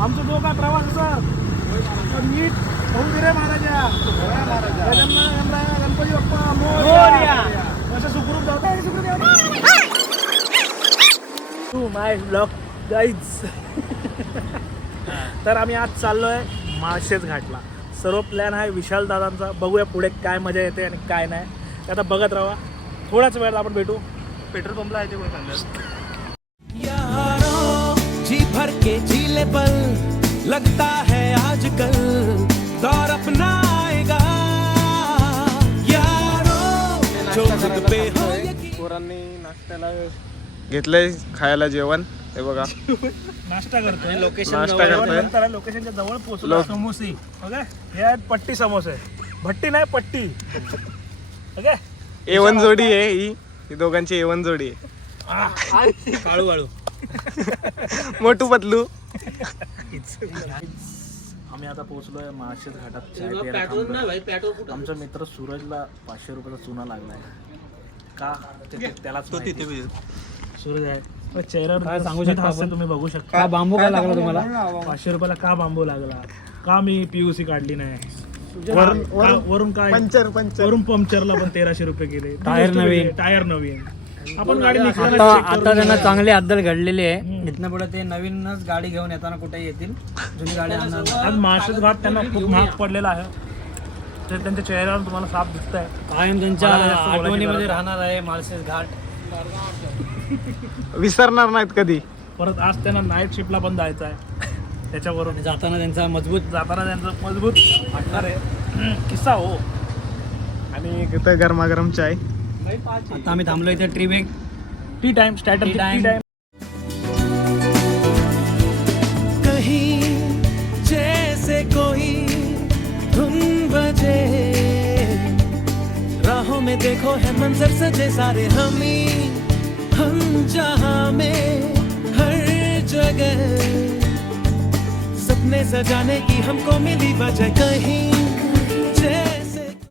आमचा दोघा प्रवासाचा नीट होऊन दे रे महाराजा. गणपती बाप्पा मोरया. असं सुखरूप जाऊ टू माय ब्लॉग गाईज. तर आम्ही आज चाललोय माळशेज घाटला. सर्व प्लॅन आहे विशाल दादांचा. बघूया पुढे काय मजा येते आणि काय नाही ते आता बघत राहा. थोड्याच वेळात आपण भेटू. पेट्रोल पंपला आहे ते कोण सांगणार. जी भर के झीले पल लगता है आजकल दौर अपना आएगा यारो जो खुद पे हो पोरांनी नाश्त्याला घेतलंय खायला जेवण. हे बघा नाश्ता करतोय. लोकेशन लोकेशनच्या जवळ पोहोचलो. समोसे ओके. हे आहेत पट्टी समोसे. भट्टी नाही पट्टी. ओके. A1 जोडी आहे ही दोघांची A1 जोडी आहे. काळू काळू मोठू पतलू. आम्ही आता पोहोचलोय माळशेज घाटात. चाय प्यायला थांबलोय. आमचा मित्र सूरजला 500 रुपयाचा चुना लागलाय. का त्यालाच माहिती. सूरज आहे चेहऱ्यावर काय सांगू शकता तुम्ही बघू शकता. बांबू काय लागला तुम्हाला 500 रुपयाला. का बांबू लागला. का मी PUC काढली नाही. वरून काय पंचर वरून पंक्चरला पण 1300 रुपये गेले. टायर नवीन. आपण गाडी आता त्यांना चांगली अद्दल घडलेली आहे. इथनं पुढे ते नवीनच गाडी घेऊन येताना कुठे येतील. जुनी गाडी आणणार. आज माळशेज घाट त्यांना खूप महाग पडलेला आहे. ते त्यांच्या चेहऱ्यावर तुम्हाला साफ दिसत आहे. कायम त्यांच्या आठवणीमध्ये राहणार आहे माळशेज घाट. विसरणार नाहीत कधी. परत आज त्यांना नाईट शिफ्टला पण जायचं आहे. त्याच्यावरून जाताना त्यांचा मजबूत वाटणार आहे किस्सा हो. आणि इथं गरमागरम चाय. आता आम्ही थांबलो इथे T time starter T time. कहीं जैसे कोई धुन बजे राहों में देखो है मंजर सजे सारे हम जहां में हर जगह सपने सजाने की हमको मिली वजह. कहीं